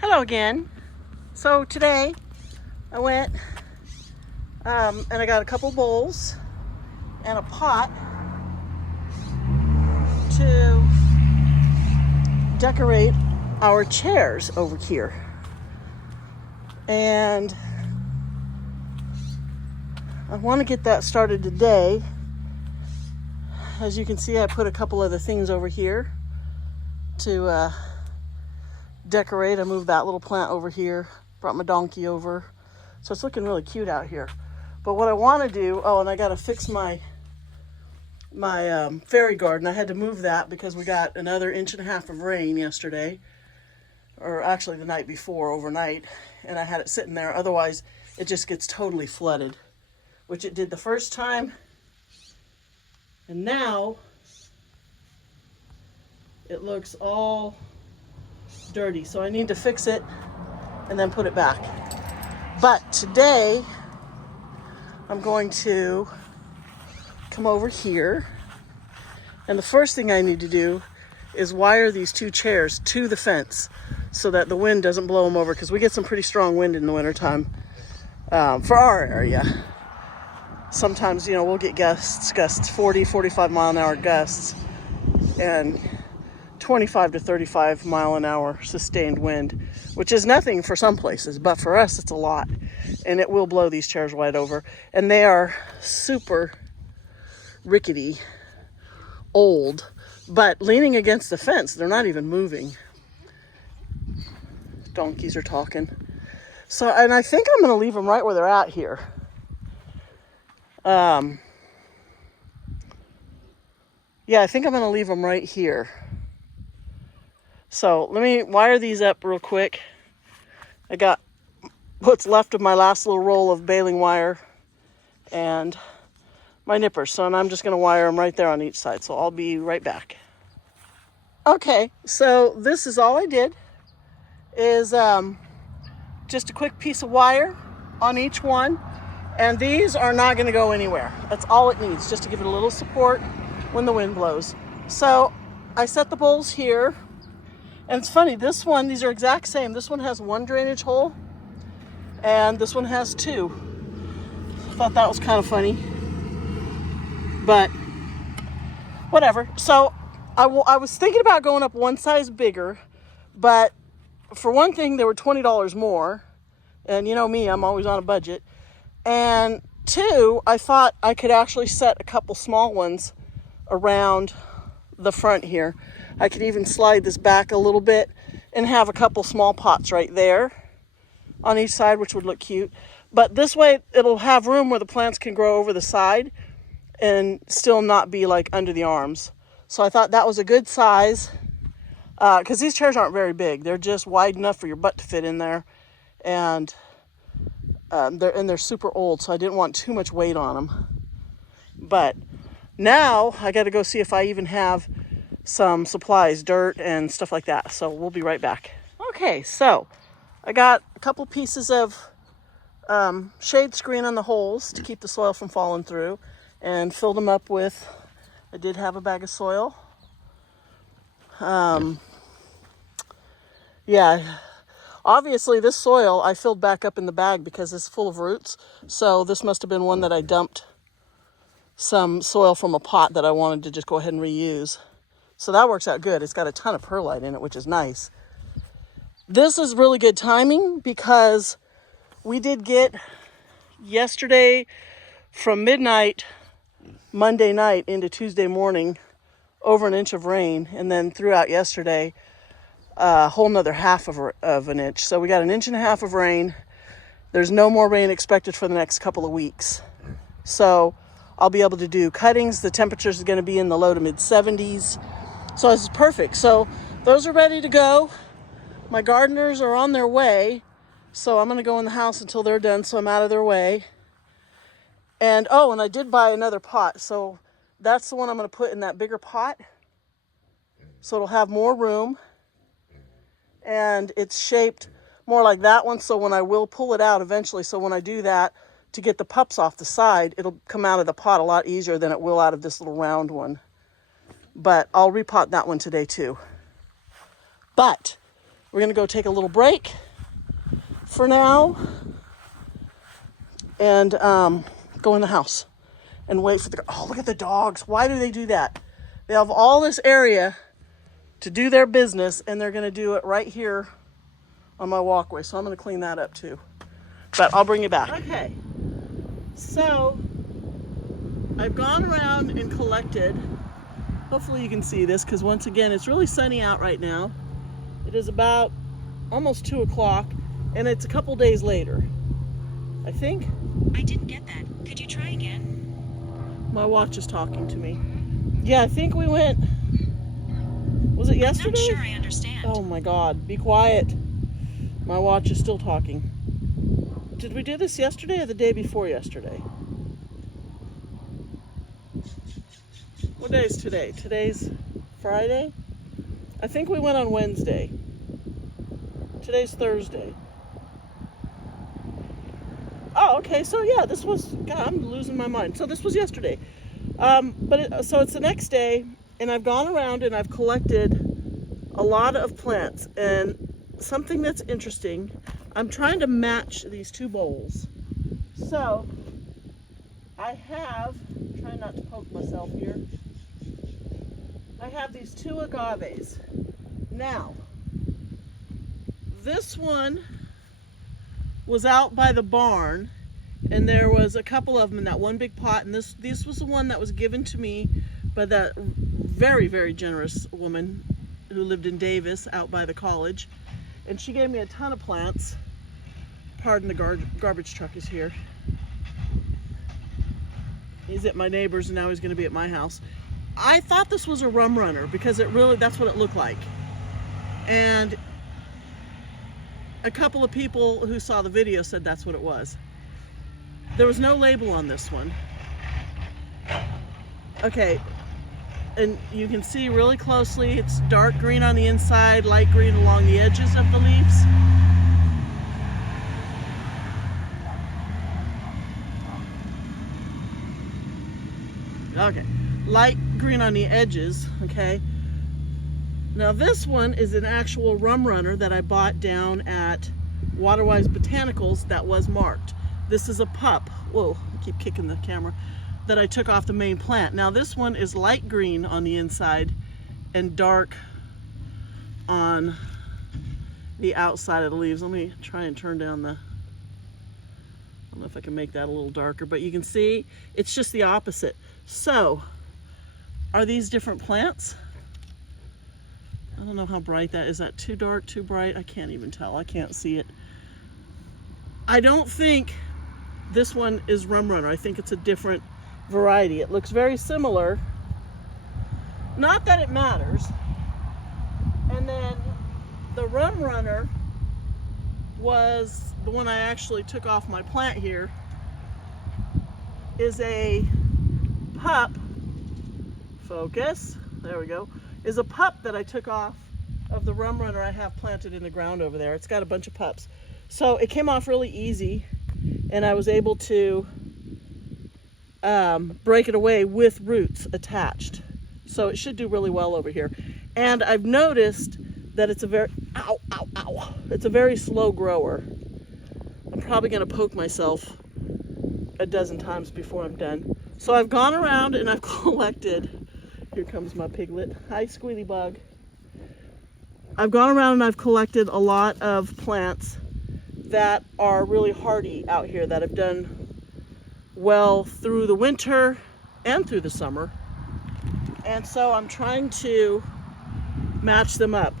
Hello again. So today I went and I got a couple bowls and a pot to decorate our chairs over here. And I want to get that started today. As you can see, I put a couple other things over here to decorate. I moved that little plant over here, brought my donkey over. So it's looking really cute out here. But what I want to do, and I got to fix my fairy garden. I had to move that because we got another 1.5 inches of rain yesterday, or actually the night before, overnight, and I had it sitting there. Otherwise, it just gets totally flooded, which it did the first time. And now it looks all dirty, so I need to fix it and then put it back. But today I'm going to come over here, and the first thing I need to do is wire these 2 chairs to the fence so that the wind doesn't blow them over, because we get some pretty strong wind in the wintertime for our area. Sometimes, we'll get gusts 40, 45 mile an hour gusts, and 25 to 35 mile an hour sustained wind, which is nothing for some places, but for us it's a lot, and it will blow these chairs wide over. And they are super rickety, old, but leaning against the fence, they're not even moving. Donkeys are talking. So, and I think I'm going to leave them right where they're at here. Yeah, I think I'm going to leave them right here. So let me wire these up real quick. I got what's left of my last little roll of baling wire and my nippers. So I'm just going to wire them right there on each side. So I'll be right back. Okay, so this is all I did is just a quick piece of wire on each one. And these are not going to go anywhere. That's all it needs, just to give it a little support when the wind blows. So I set the bowls here. And it's funny, these are exact same. This one has 1 drainage hole, and this one has 2. I thought that was kind of funny, but whatever. So I was thinking about going up one size bigger, but for one thing, they were $20 more. And you know me, I'm always on a budget. And 2, I thought I could actually set a couple small ones around the front here. I could even slide this back a little bit and have a couple small pots right there on each side, which would look cute. But this way, it'll have room where the plants can grow over the side and still not be like under the arms. So I thought that was a good size, because these chairs aren't very big. They're just wide enough for your butt to fit in there. And they're super old, so I didn't want too much weight on them. But now I got to go see if I even have some supplies, dirt and stuff like that. So we'll be right back. Okay, so I got a couple pieces of shade screen on the holes to keep the soil from falling through, and filled them up with, I did have a bag of soil. Yeah, obviously this soil I filled back up in the bag because it's full of roots. So this must have been one that I dumped some soil from a pot that I wanted to just go ahead and reuse. So that works out good. It's got a ton of perlite in it, which is nice. This is really good timing because we did get yesterday from midnight, Monday night into Tuesday morning, over 1 inch of rain. And then throughout yesterday, a whole nother half of an inch. So we got 1.5 inches of rain. There's no more rain expected for the next couple of weeks. So I'll be able to do cuttings. The temperature is going to be in the low to mid 70s. So this is perfect. So those are ready to go. My gardeners are on their way. So I'm going to go in the house until they're done, so I'm out of their way. And and I did buy another pot. So that's the one I'm going to put in that bigger pot. So it'll have more room. And it's shaped more like that one. So when I will pull it out eventually, so when I do that to get the pups off the side, it'll come out of the pot a lot easier than it will out of this little round one. But I'll repot that one today too. But We're gonna go take a little break for now and go in the house and wait for oh, look at the dogs. Why do they do that? They have all this area to do their business, and they're gonna do it right here on my walkway. So I'm gonna clean that up too. But I'll bring you back. Okay, so I've gone around and collected, hopefully you can see this, because once again, it's really sunny out right now. It is about almost 2 o'clock, and it's a couple days later, I think. I didn't get that. Could you try again? My watch is talking to me. Yeah, I think we went, was it yesterday? Not sure I understand. Oh my God, be quiet. My watch is still talking. Did we do this yesterday or the day before yesterday? What day is today? Today's Friday? I think we went on Wednesday. Today's Thursday. Oh, okay, so yeah, this was, God, I'm losing my mind. So this was yesterday. So it's the next day, and I've gone around and I've collected a lot of plants. And something that's interesting, I'm trying to match these two bowls. So I have, trying not to poke myself here, I have these two agaves. Now, this one was out by the barn, and there was a couple of them in that one big pot, and this was the one that was given to me by that very, very generous woman who lived in Davis out by the college, and she gave me a ton of plants. Pardon, the garbage truck is here. He's at my neighbor's, and now he's going to be at my house. I thought this was a rum runner because that's what it looked like. And a couple of people who saw the video said that's what it was. There was no label on this one. Okay, and you can see really closely, it's dark green on the inside, light green along the edges of the leaves. Okay, light green on the edges, okay? Now this one is an actual rum runner that I bought down at Waterwise Botanicals that was marked. This is a pup, whoa, I keep kicking the camera, that I took off the main plant. Now this one is light green on the inside and dark on the outside of the leaves. Let me try and turn down I don't know if I can make that a little darker, but you can see it's just the opposite. So, are these different plants? I don't know how bright that is. Is that too dark, too bright? I can't even tell. I can't see it. I don't think this one is rum runner. I think it's a different variety. It looks very similar. Not that it matters. And then the rum runner was the one I actually took off my plant here, is a pup, focus, there we go, is a pup that I took off of the rum runner I have planted in the ground over there. It's got a bunch of pups. So it came off really easy, and I was able to break it away with roots attached. So it should do really well over here. And I've noticed that it's a very, it's a very slow grower. I'm probably gonna poke myself a dozen times before I'm done. So I've gone around and I've collected, here comes my piglet, hi Squealy Bug. I've gone around and I've collected a lot of plants that are really hardy out here, that have done well through the winter and through the summer. And so I'm trying to match them up.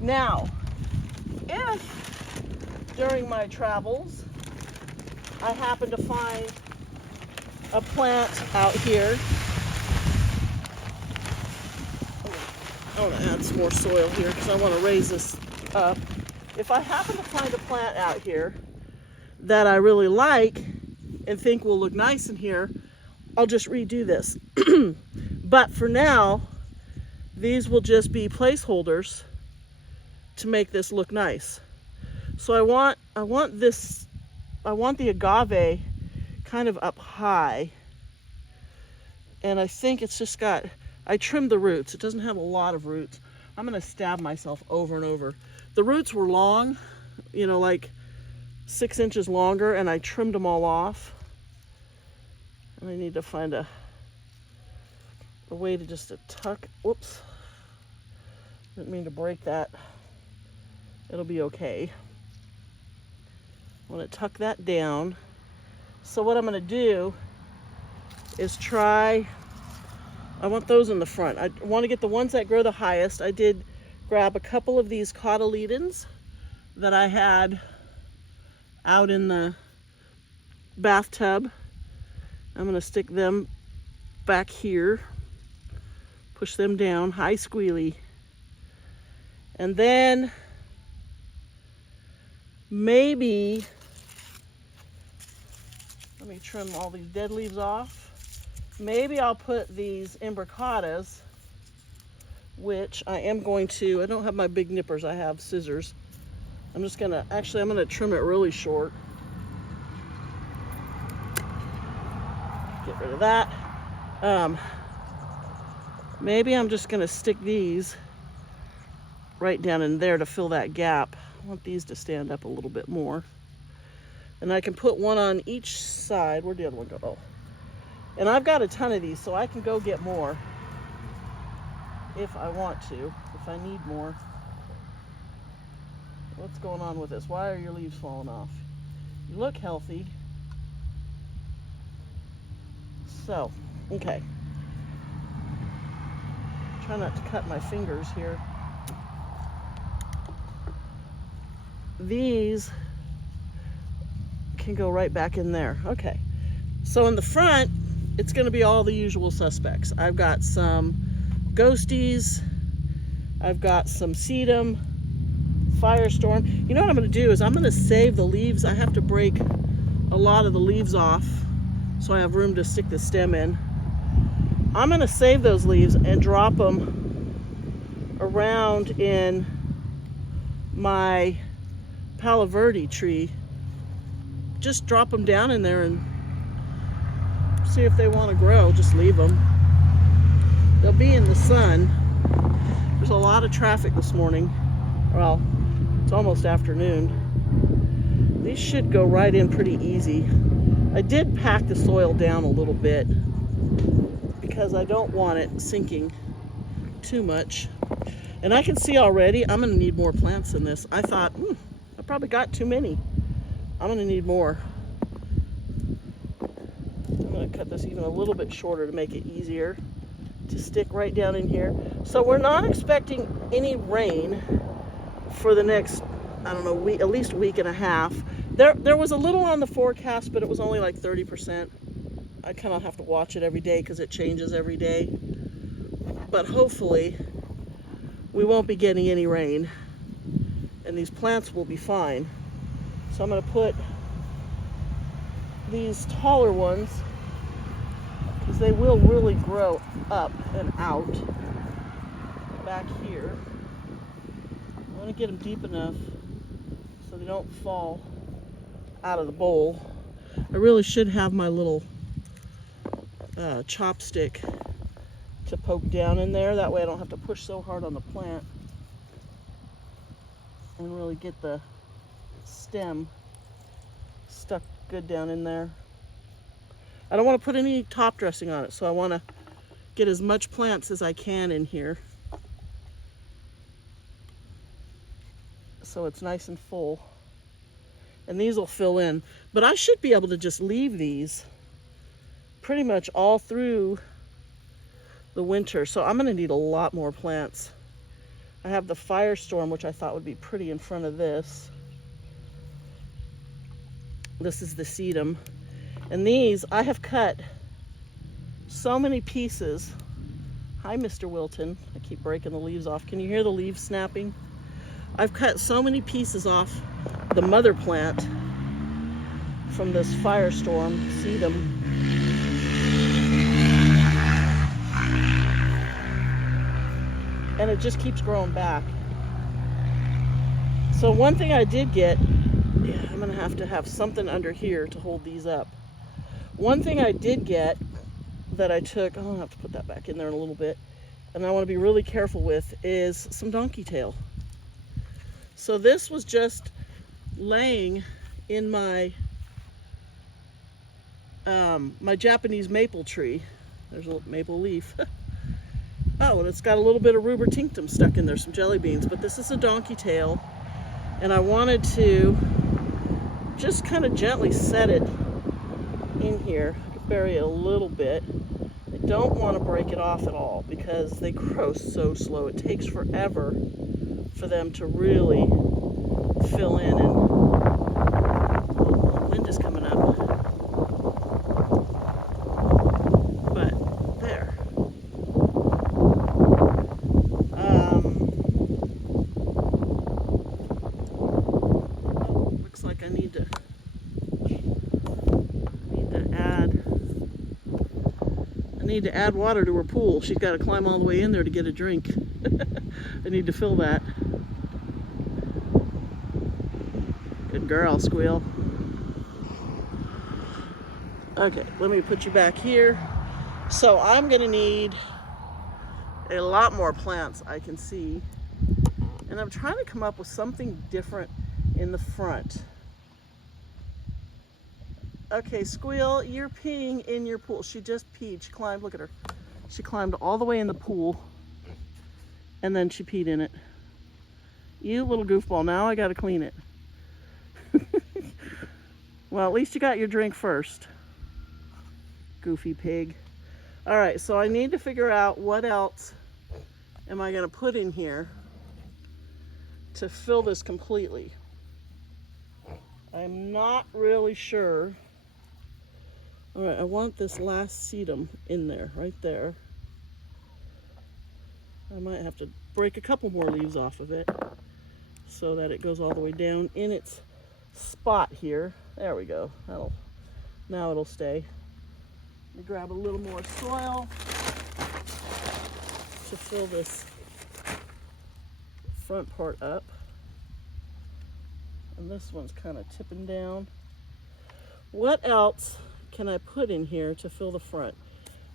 Now, if during my travels I happen to find a plant out here, I want to add some more soil here because I want to raise this up. If I happen to find a plant out here that I really like and think will look nice in here, I'll just redo this. But for now, these will just be placeholders to make this look nice. So I want the agave kind of up high, and I think it's just got, I trimmed the roots. It doesn't have a lot of roots, I'm gonna stab myself over and over. The roots were long, you know, like 6 inches longer, and I trimmed them all off. And I need to find a way to just to tuck. Whoops. Didn't mean to break that. It'll be okay. I'm gonna tuck that down. So what I'm gonna do is try, I want those in the front. I want to get the ones that grow the highest. I did grab a couple of these cotyledons that I had out in the bathtub. I'm going to stick them back here, push them down, high squealy. And then maybe, let me trim all these dead leaves off. Maybe I'll put these imbricatas, which I am going to, I don't have my big nippers, I have scissors. I'm just gonna, actually I'm gonna trim it really short. Get rid of that. Maybe I'm just gonna stick these right down in there to fill that gap. I want these to stand up a little bit more. And I can put one on each side. Where'd the other one go? Oh. And I've got a ton of these, so I can go get more if I want to, if I need more. What's going on with this? Why are your leaves falling off? You look healthy. So, okay. Try not to cut my fingers here. These can go right back in there. Okay. So in the front, it's going to be all the usual suspects. I've got some ghosties. I've got some sedum, firestorm. You know what I'm going to do is I'm going to save the leaves. I have to break a lot of the leaves off so I have room to stick the stem in. I'm going to save those leaves and drop them around in my Palo Verde tree. Just drop them down in there and see if they want to grow. Just leave them. They'll be in the sun. There's a lot of traffic this morning. Well, it's almost afternoon. These should go right in pretty easy. I did pack the soil down a little bit because I don't want it sinking too much. And I can see already I'm going to need more plants in this. I thought, I probably got too many. I'm going to need more. I'm going to cut this even a little bit shorter to make it easier to stick right down in here. So we're not expecting any rain for the next, I don't know, week, at least week and a half. There was a little on the forecast, but it was only like 30%. I kind of have to watch it every day because it changes every day. But hopefully we won't be getting any rain and these plants will be fine. So I'm going to put these taller ones because they will really grow up and out back here. I want to get them deep enough so they don't fall out of the bowl. I really should have my little chopstick to poke down in there. That way I don't have to push so hard on the plant and really get the stem stuck good down in there. I don't want to put any top dressing on it, so I want to get as much plants as I can in here so it's nice and full. And these will fill in. But I should be able to just leave these pretty much all through the winter. So I'm going to need a lot more plants. I have the firestorm, which I thought would be pretty in front of this. This is the sedum. And these, I have cut so many pieces. Hi, Mr. Wilton. I keep breaking the leaves off. Can you hear the leaves snapping? I've cut so many pieces off the mother plant from this firestorm sedum. And it just keeps growing back. So one thing I did get, I'm gonna have to have something under here to hold these up. One thing I did get that I took, I'll have to put that back in there in a little bit, and I want to be really careful with, is some donkey tail. So this was just laying in my my Japanese maple tree. There's a maple leaf. Oh, and it's got a little bit of rubber-tinctum stuck in there, some jelly beans. But this is a donkey tail, and I wanted to just kind of gently set it in here. I could bury it a little bit. I don't want to break it off at all because they grow so slow. It takes forever for them to really fill in, and the wind is coming up. But there. Looks like I need to add water to her pool. She's got to climb all the way in there to get a drink. I need to fill that. Good girl, Squeal. Okay, let me put you back here. So I'm gonna need a lot more plants, I can see. And I'm trying to come up with something different in the front. Okay, Squeal, you're peeing in your pool. She just peed. She climbed, look at her. She climbed all the way in the pool, and then she peed in it. You little goofball, now I gotta clean it. Well, at least you got your drink first. Goofy pig. All right, so I need to figure out what else am I gonna put in here to fill this completely. I'm not really sure. All right, I want this last sedum in there, right there. I might have to break a couple more leaves off of it so that it goes all the way down in its spot here. There we go. Now it'll stay. Let me grab a little more soil to fill this front part up. And this one's kind of tipping down. What else can I put in here to fill the front?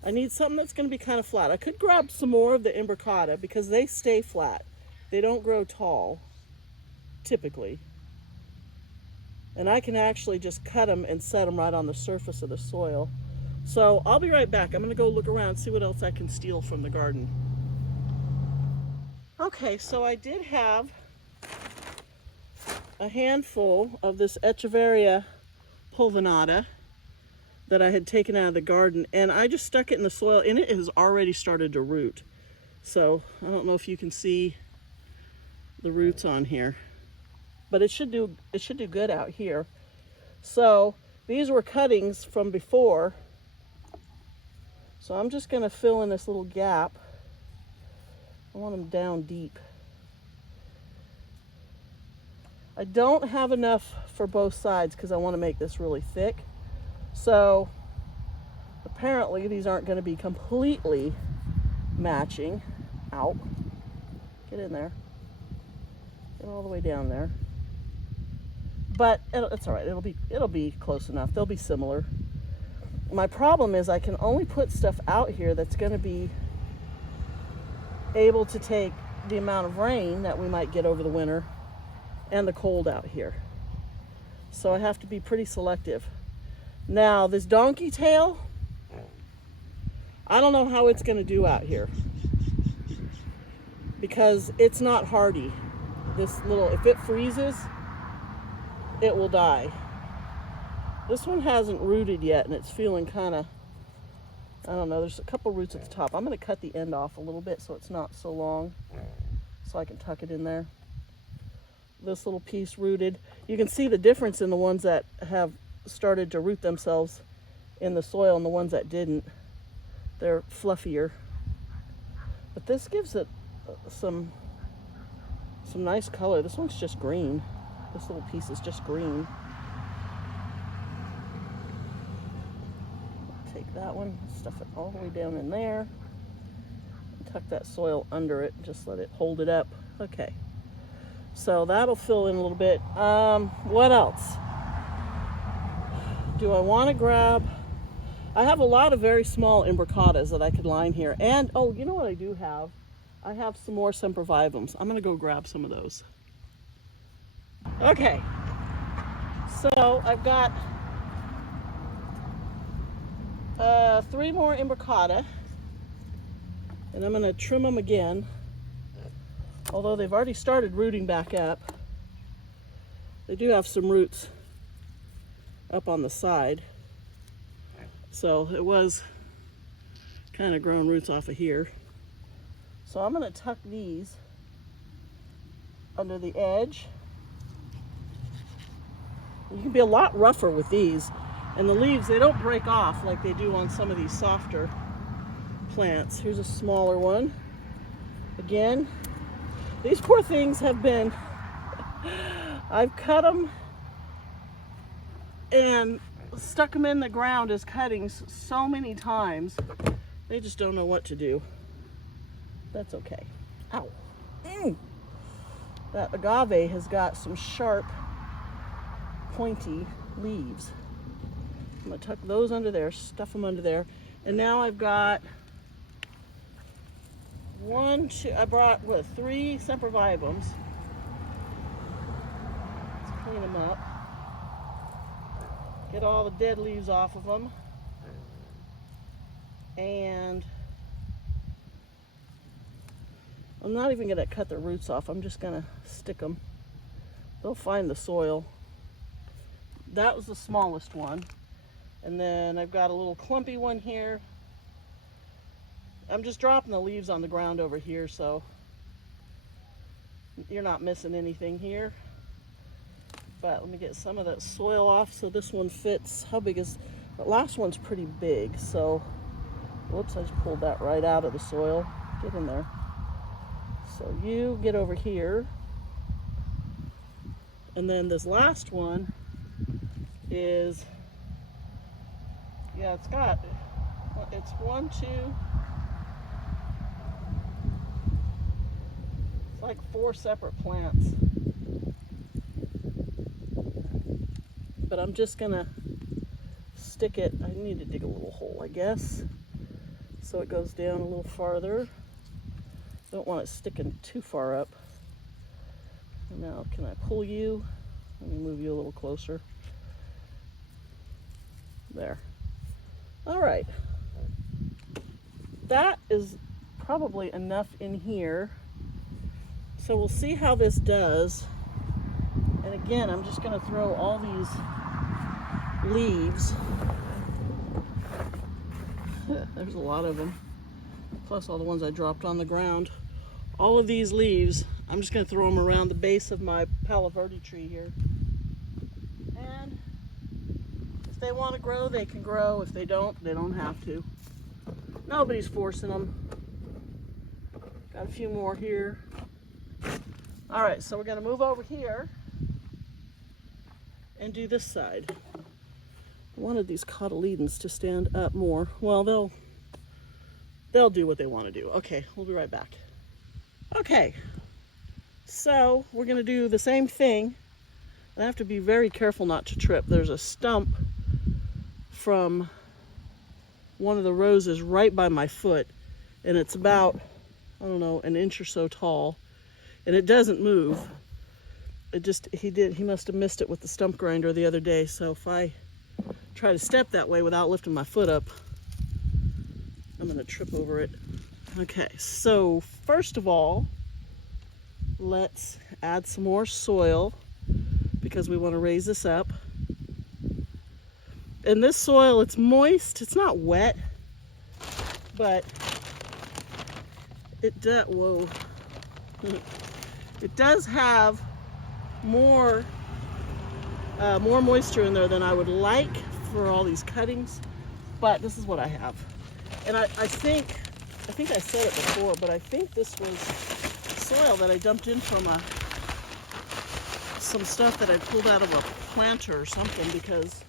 I need something that's going to be kind of flat. I could grab some more of the imbricata because they stay flat. They don't grow tall, typically. And I can actually just cut them and set them right on the surface of the soil. So I'll be right back. I'm going to go look around and see what else I can steal from the garden. Okay, so I did have a handful of this Echeveria pulvinata that I had taken out of the garden, and I just stuck it in the soil, and it has already started to root. So I don't know if you can see the roots on here, but it should do good out here. So these were cuttings from before, so I'm just going to fill in this little gap. I want them down deep. I don't have enough for both sides because I want to make this really thick. So apparently these aren't going to be completely matching. Ow. Get in there. Get all the way down there. But it's all right. It'll be close enough. They'll be similar. My problem is I can only put stuff out here that's going to be able to take the amount of rain that we might get over the winter and the cold out here. So I have to be pretty selective. Now, this donkey tail, I don't know how it's going to do out here because it's not hardy. If it freezes, it will die. This one hasn't rooted yet, and it's feeling kind of, I don't know, there's a couple roots at the top. I'm going to cut the end off a little bit so it's not so long, so I can tuck it in there. This little piece rooted. You can see the difference in the ones that have started to root themselves in the soil and the ones that didn't. They're fluffier. But this gives it some nice color. This one's just green. This little piece is just green. Take that one, stuff it all the way down in there. Tuck that soil under it, just let it hold it up. Okay. So that'll fill in a little bit. What else? Do I want to grab I have a lot of very small imbricatas that I could line here. And, oh, you know what I do have? I have some more sempervivums. I'm going to go grab some of those. Okay, so I've got 3 more imbricata, and I'm going to trim them again, although they've already started rooting back up. They do have some roots up on the side, so it was kind of grown roots off of here. So I'm going to tuck these under the edge. You can be a lot rougher with these, and the leaves, they don't break off like they do on some of these softer plants. Here's a smaller one. Again, these poor things have been, I've cut them and stuck them in the ground as cuttings so many times, they just don't know what to do. That's okay. Ow. That agave has got some sharp, pointy leaves. I'm gonna tuck those under there, stuff them under there. And now I've got 1, 2, I brought, 3 sempervivums. Let's clean them up. Get all the dead leaves off of them. And I'm not even gonna cut the roots off. I'm just gonna stick them. They'll find the soil. That was the smallest one. And then I've got a little clumpy one here. I'm just dropping the leaves on the ground over here, so you're not missing anything here. But let me get some of that soil off so this one fits. How big is, the last one's pretty big, so, whoops, I just pulled that right out of the soil. Get in there. So you get over here. And then this last one is, yeah, it's 1, 2, it's like 4 separate plants. But I'm just gonna stick it, I need to dig a little hole, I guess, so it goes down a little farther. Don't want it sticking too far up. Now, can I pull you? Let me move you a little closer. There. All right. That is probably enough in here. So we'll see how this does. And again, I'm just going to throw all these leaves. There's a lot of them. Plus all the ones I dropped on the ground. All of these leaves, I'm just going to throw them around the base of my Palo Verde tree here. And if they want to grow, they can grow. If they don't have to. Nobody's forcing them. Got a few more here. All right, so we're going to move over here and do this side. I wanted these cotyledons to stand up more. Well, they'll do what they want to do. Okay, we'll be right back. Okay, so we're going to do the same thing. I have to be very careful not to trip. There's a stump from one of the roses right by my foot, and it's about, I don't know, an inch or so tall, and it doesn't move. It just, he must have missed it with the stump grinder the other day, so if I try to step that way without lifting my foot up, I'm going to trip over it. Okay, so first of all, let's add some more soil because we want to raise this up. And this soil, it's moist, it's not wet, but it does have more moisture in there than I would like for all these cuttings, but this is what I have. And I think I said it before, but I think this was soil that I dumped in from some stuff that I pulled out of a planter or something, because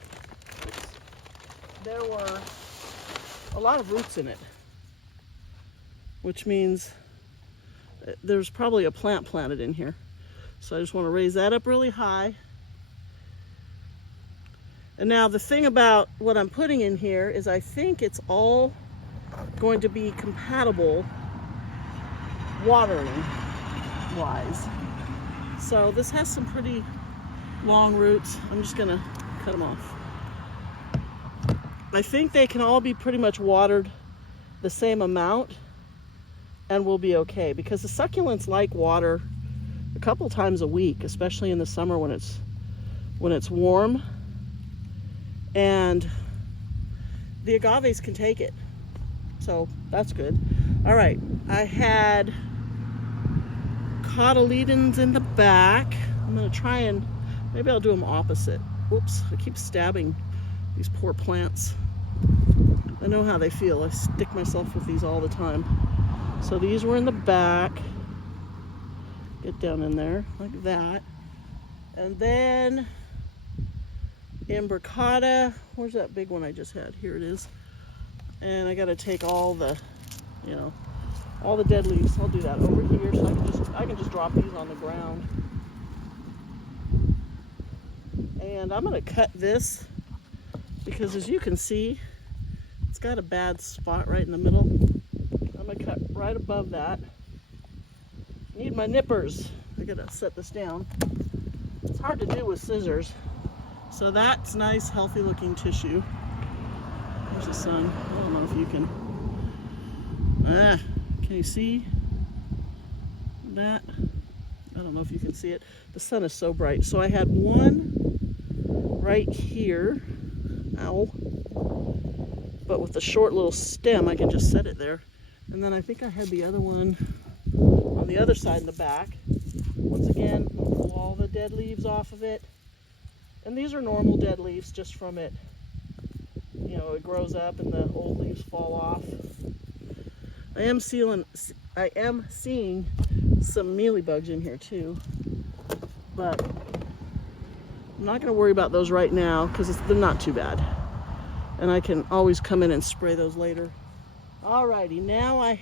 there were a lot of roots in it, which means there's probably a plant planted in here. So I just want to raise that up really high. And now the thing about what I'm putting in here is I think it's all going to be compatible watering wise. So this has some pretty long roots. I'm just gonna cut them off. I think they can all be pretty much watered the same amount and we'll be okay, because the succulents like water a couple times a week, especially in the summer when it's warm, and the agaves can take it, so that's good. All right, I had cotyledons in the back. I'm gonna try and maybe I'll do them opposite. Whoops, I keep stabbing these poor plants. I know how they feel. I stick myself with these all the time. So these were in the back. Get down in there like that. And then imbricata. Where's that big one I just had? Here it is. And I got to take all the, all the dead leaves. I'll do that over here, so I can just drop these on the ground. And I'm going to cut this because, as you can see, it's got a bad spot right in the middle. I'm going to cut right above that. Need my nippers. I got to set this down. It's hard to do with scissors. So that's nice, healthy looking tissue. There's the sun. I don't know if you can. Can you see that? I don't know if you can see it. The sun is so bright. So I had one right here. Ow. But with the short little stem, I can just set it there. And then I think I had the other one on the other side in the back. Once again, pull all the dead leaves off of it. And these are normal dead leaves just from it. It grows up and the old leaves fall off. I am seeing some mealybugs in here too. But I'm not going to worry about those right now because they're not too bad. And I can always come in and spray those later. Alrighty, now I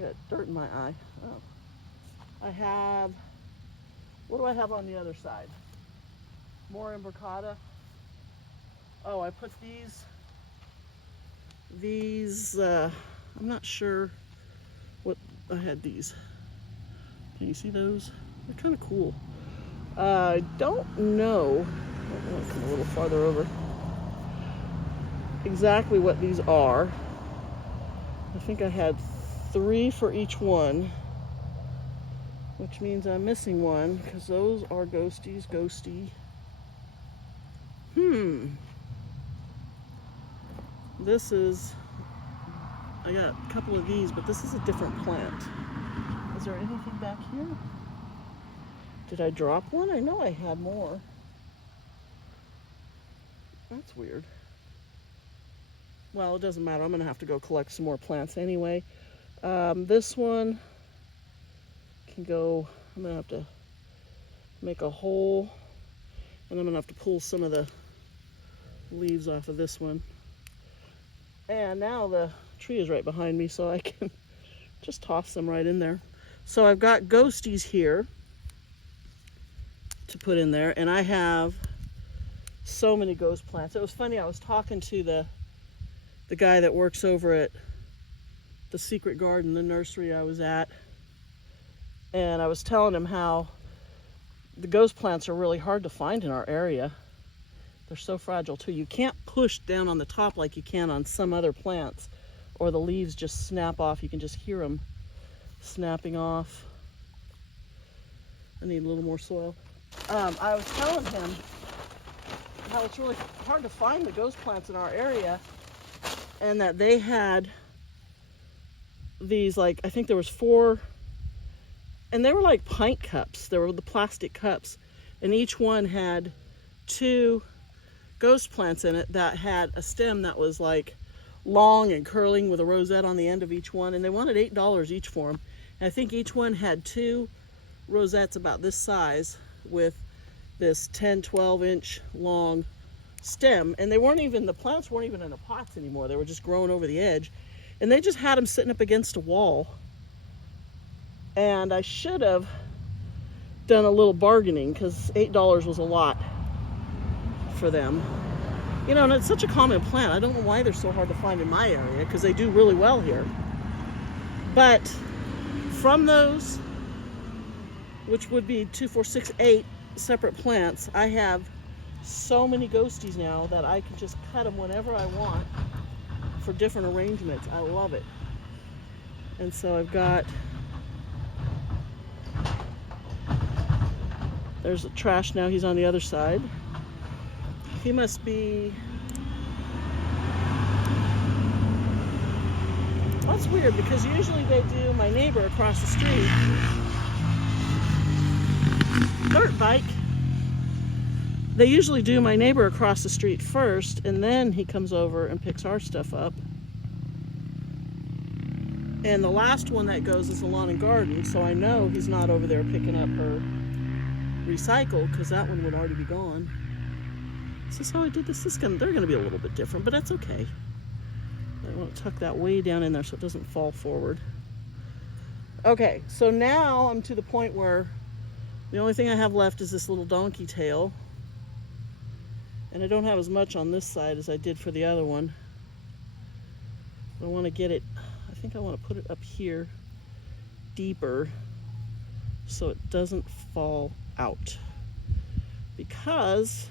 got dirt in my eye. Oh. What do I have on the other side? More imbricata. Oh, I put these, I'm not sure what, I had these. Can you see those? They're kind of cool. I don't know, I'll come a little farther over, exactly what these are. I think I had 3 for each one, which means I'm missing one because those are ghosties, ghosty. I got a couple of these, but this is a different plant. Is there anything back here? Did I drop one? I know I had more. That's weird. Well, it doesn't matter. I'm going to have to go collect some more plants anyway. This one can go, I'm going to have to make a hole, and I'm going to have to pull some of the leaves off of this one. And now the tree is right behind me, so I can just toss them right in there. So I've got ghosties here to put in there, and I have so many ghost plants. It was funny, I was talking to the guy that works over at the Secret Garden, the nursery I was at, and I was telling him how the ghost plants are really hard to find in our area. They're so fragile too. You can't push down on the top like you can on some other plants, or the leaves just snap off. You can just hear them snapping off. I need a little more soil. I was telling him how it's really hard to find the ghost plants in our area, and that they had these, like, I think there was 4, and they were like pint cups. They were the plastic cups, and each one had 2 ghost plants in it that had a stem that was like long and curling with a rosette on the end of each one, and they wanted $8 each for them. And I think each one had 2 rosettes about this size with this 10-12 inch long stem, and the plants weren't even in the pots anymore. They were just growing over the edge, and they just had them sitting up against a wall. And I should have done a little bargaining because $8 was a lot. for them. You know, and it's such a common plant. I don't know why they're so hard to find in my area, because they do really well here. But from those, which would be 2, 4, 6, 8 separate plants, I have so many ghosties now that I can just cut them whenever I want for different arrangements. I love it. And so I've got, there's the trash now. He's on the other side. He must be, that's weird, because usually they do my neighbor across the street. Dirt bike. They usually do my neighbor across the street first, and then he comes over and picks our stuff up. And the last one that goes is the lawn and garden, so I know he's not over there picking up her recycle, because that one would already be gone. This is how I did this. They're gonna be a little bit different, but that's okay. I want to tuck that way down in there so it doesn't fall forward. Okay, so now I'm to the point where the only thing I have left is this little donkey tail. And I don't have as much on this side as I did for the other one. I want to get it, I think I want to put it up here deeper so it doesn't fall out. Because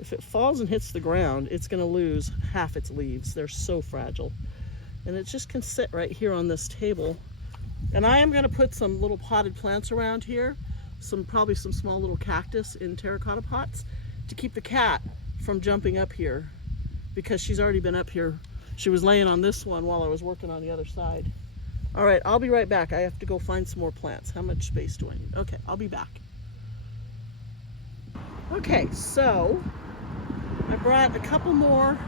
if it falls and hits the ground, it's going to lose half its leaves. They're so fragile. And it just can sit right here on this table. And I am going to put some little potted plants around here, probably some small little cactus in terracotta pots, to keep the cat from jumping up here, because she's already been up here. She was laying on this one while I was working on the other side. All right, I'll be right back. I have to go find some more plants. How much space do I need? Okay, I'll be back. Okay, so I brought a couple more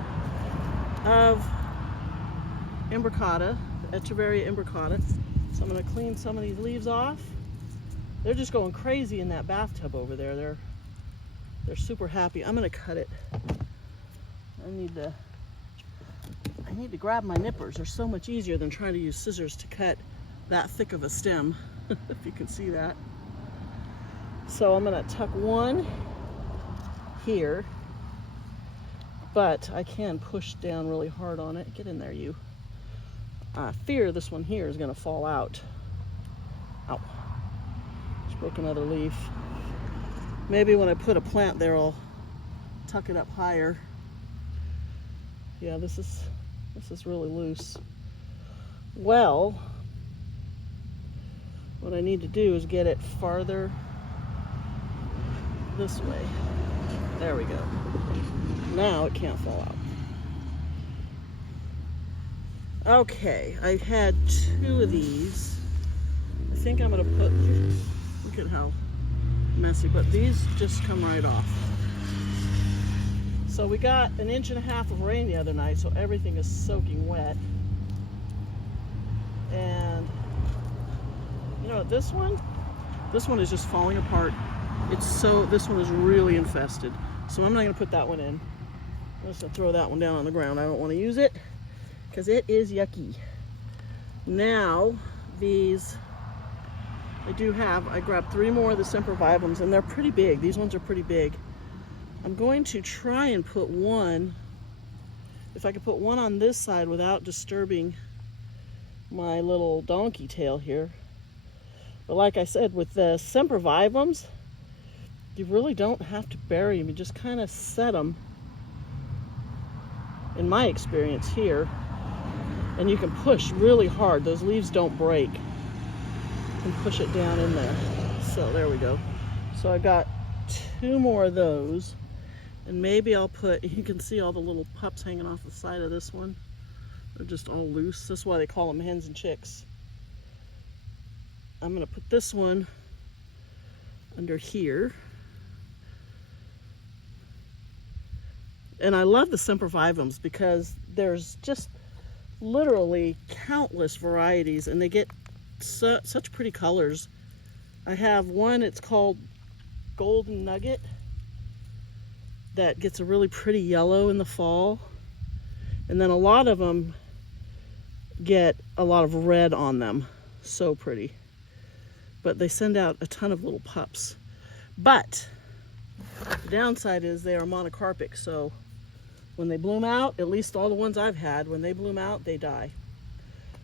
of imbricata, Echeveria imbricata. So I'm gonna clean some of these leaves off. They're just going crazy in that bathtub over there. They're super happy. I'm gonna cut it. I need to grab my nippers. They're so much easier than trying to use scissors to cut that thick of a stem, if you can see that. So I'm gonna tuck one here, but I can push down really hard on it. Get in there, you. I fear this one here is gonna fall out. Ow. Just broke another leaf. Maybe when I put a plant there, I'll tuck it up higher. Yeah, this is really loose. Well, what I need to do is get it farther this way. There we go. Now it can't fall out. Okay, I had 2 of these. I think I'm gonna put, look at how messy, but these just come right off. So we got 1.5 inches of rain the other night, so everything is soaking wet. And you know what, this one is just falling apart. This one is really infested. So I'm not gonna put that one in. I'm just gonna throw that one down on the ground. I don't want to use it because it is yucky. Now these, I grabbed 3 more of the sempervivums, and they're pretty big. These ones are pretty big. I'm going to try and put one, if I could put one on this side without disturbing my little donkey tail here. But like I said, with the sempervivums, you really don't have to bury them. You just kind of set them, in my experience here, and you can push really hard. Those leaves don't break. And push it down in there. So there we go. So I got 2 more of those, and maybe I'll put, you can see all the little pups hanging off the side of this one. They're just all loose. That's why they call them hens and chicks. I'm gonna put this one under here. And I love the sempervivums because there's just literally countless varieties, and they get such pretty colors. I have one, it's called Golden Nugget, that gets a really pretty yellow in the fall. And then a lot of them get a lot of red on them. So pretty. But they send out a ton of little pups. But The downside is they are monocarpic, so when they bloom out, at least all the ones I've had, when they bloom out, they die,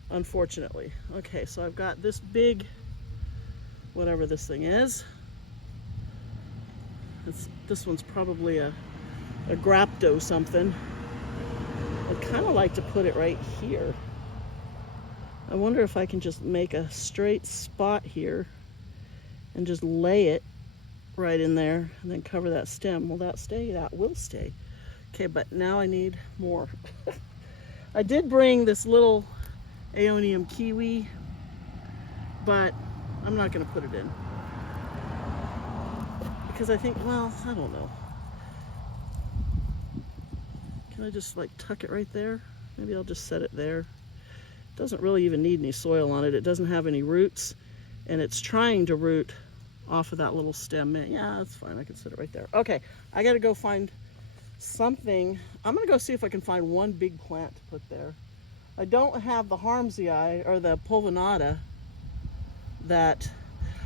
unfortunately. Okay, so I've got this big, whatever this thing is. This one's probably a grapto something. I'd kind of like to put it right here. I wonder if I can just make a straight spot here and just lay it right in there and then cover that stem. Will that stay? That will stay. Okay, but now I need more. I did bring this little Aeonium kiwi, but I'm not going to put it in. Because I think, well, I don't know. Can I just like tuck it right there? Maybe I'll just set it there. It doesn't really even need any soil on it. It doesn't have any roots, and it's trying to root off of that little stem. Yeah, that's fine. I can set it right there. Okay, I got to go find something. I'm going to go see if I can find one big plant to put there. I don't have the Harmsii or the pulvinata that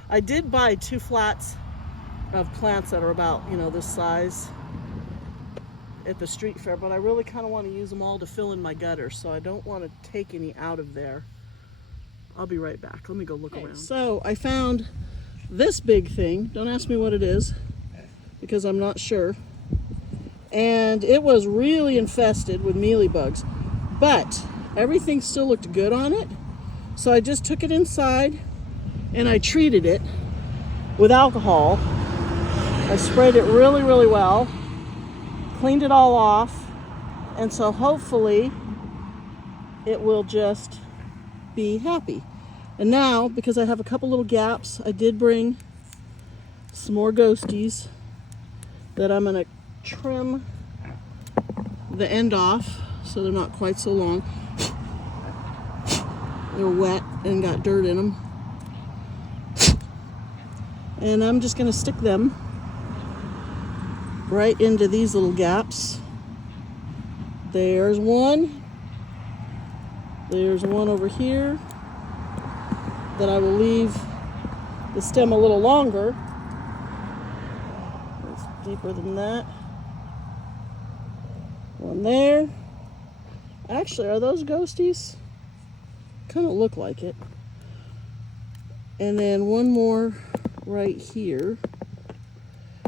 I did buy 2 flats of plants that are about, you know, this size at the street fair, but I really kind of want to use them all to fill in my gutter, so I don't want to take any out of there. I'll be right back. Let me go look around. So I found this big thing. Don't ask me what it is because I'm not sure. And it was really infested with mealybugs, but everything still looked good on it. So I just took it inside and I treated it with alcohol. I sprayed it really, really well, cleaned it all off, and so hopefully it will just be happy. And now, because I have a couple little gaps, I did bring some more ghosties that I'm going to trim the end off so they're not quite so long. They're wet and got dirt in them. And I'm just going to stick them right into these little gaps. There's one. There's one over here that I will leave the stem a little longer. It's deeper than that. One there. Actually, are those ghosties? Kind of look like it. And then one more right here.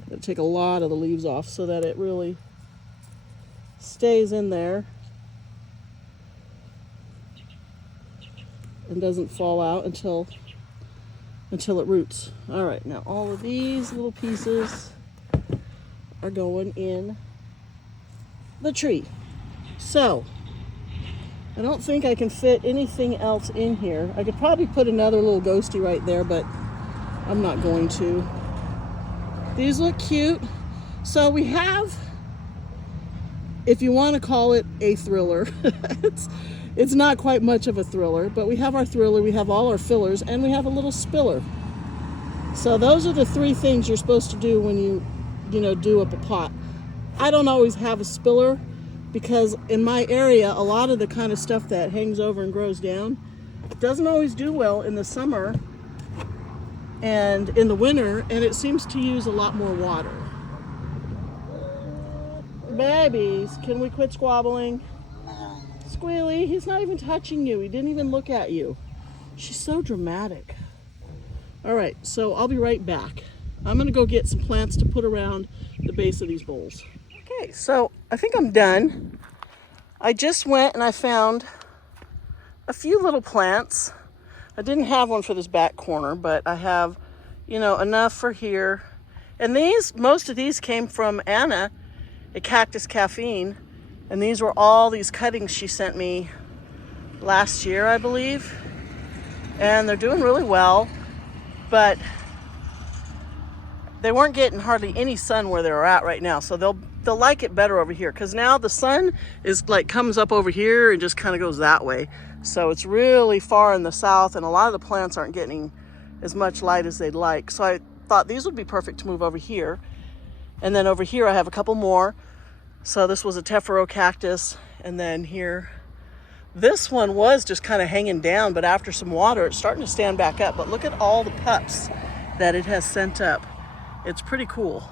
Gotta take a lot of the leaves off so that it really stays in there and doesn't fall out until it roots. All right, now all of these little pieces are going in the tree. So I don't think I can fit anything else in here. I could probably put another little ghosty right there, but I'm not going to. These look cute. So we have, if you want to call it a thriller, it's not quite much of a thriller, but we have our thriller, we have all our fillers, and we have a little spiller. So those are the 3 things you're supposed to do when you do up a pot. I don't always have a spiller because in my area, a lot of the kind of stuff that hangs over and grows down doesn't always do well in the summer and in the winter, and it seems to use a lot more water. Babies, can we quit squabbling? Squealy, he's not even touching you. He didn't even look at you. She's so dramatic. All right, so I'll be right back. I'm gonna go get some plants to put around the base of these bowls. Okay, so I think I'm done. I just went and I found a few little plants. I didn't have one for this back corner, but I have, enough for here. And most of these came from Anna at Cactus Caffeine. And these were all these cuttings she sent me last year, I believe. And they're doing really well, but they weren't getting hardly any sun where they're at right now. So they'll like it better over here, because now the sun is like comes up over here and just kind of goes that way. So it's really far in the south, and a lot of the plants aren't getting as much light as they'd like. So I thought these would be perfect to move over here. And then over here I have a couple more. So this was a tephro cactus, and then here, this one was just kind of hanging down, but after some water, it's starting to stand back up. But look at all the pups that it has sent up. It's pretty cool.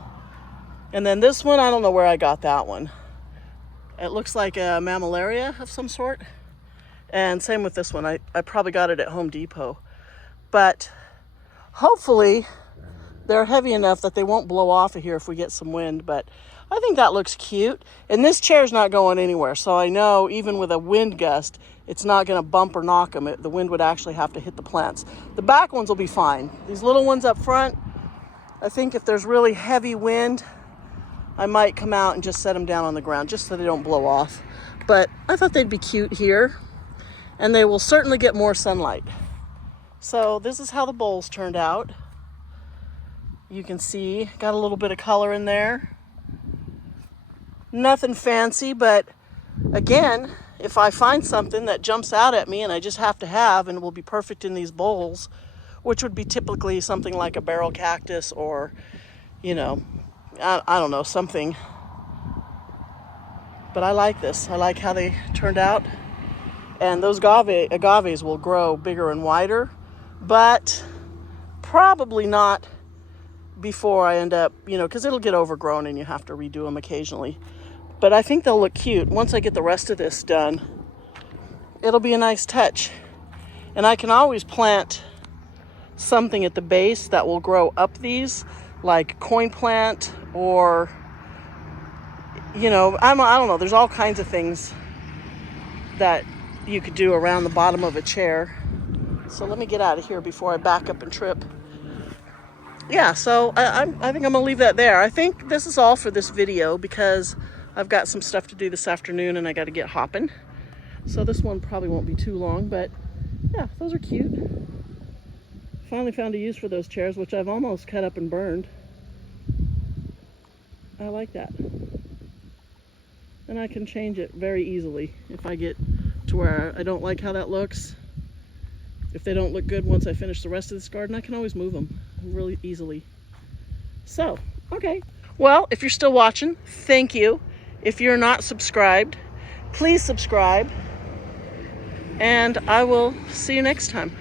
And then this one, I don't know where I got that one. It looks like a mammillaria of some sort. And same with this one. I probably got it at Home Depot. But hopefully they're heavy enough that they won't blow off of here if we get some wind. But I think that looks cute. And this chair's not going anywhere. So I know even with a wind gust, it's not going to bump or knock them. The wind would actually have to hit the plants. The back ones will be fine. These little ones up front, I think if there's really heavy wind, I might come out and just set them down on the ground just so they don't blow off. But I thought they'd be cute here. And they will certainly get more sunlight. So this is how the bowls turned out. You can see, got a little bit of color in there. Nothing fancy, but again, if I find something that jumps out at me and I just have to have and will be perfect in these bowls, which would be typically something like a barrel cactus or, you know, I don't know, something. But I like this. I like how they turned out. And those agaves will grow bigger and wider, but probably not before I end up, you know, because it'll get overgrown and you have to redo them occasionally. But I think they'll look cute. Once I get the rest of this done, it'll be a nice touch. And I can always plant something at the base that will grow up these, like coin plant or, you know, I don't know. There's all kinds of things that you could do around the bottom of a chair. So let me get out of here before I back up and trip. Yeah, so I think I'm gonna leave that there. I think this is all for this video because I've got some stuff to do this afternoon and I got to get hopping. So this one probably won't be too long, but yeah, those are cute. Finally found a use for those chairs, which I've almost cut up and burned. I like that. And I can change it very easily if I get to where I don't like how that looks. If they don't look good once I finish the rest of this garden, I can always move them really easily. So, okay. Well, if you're still watching, thank you. If you're not subscribed, please subscribe. And I will see you next time.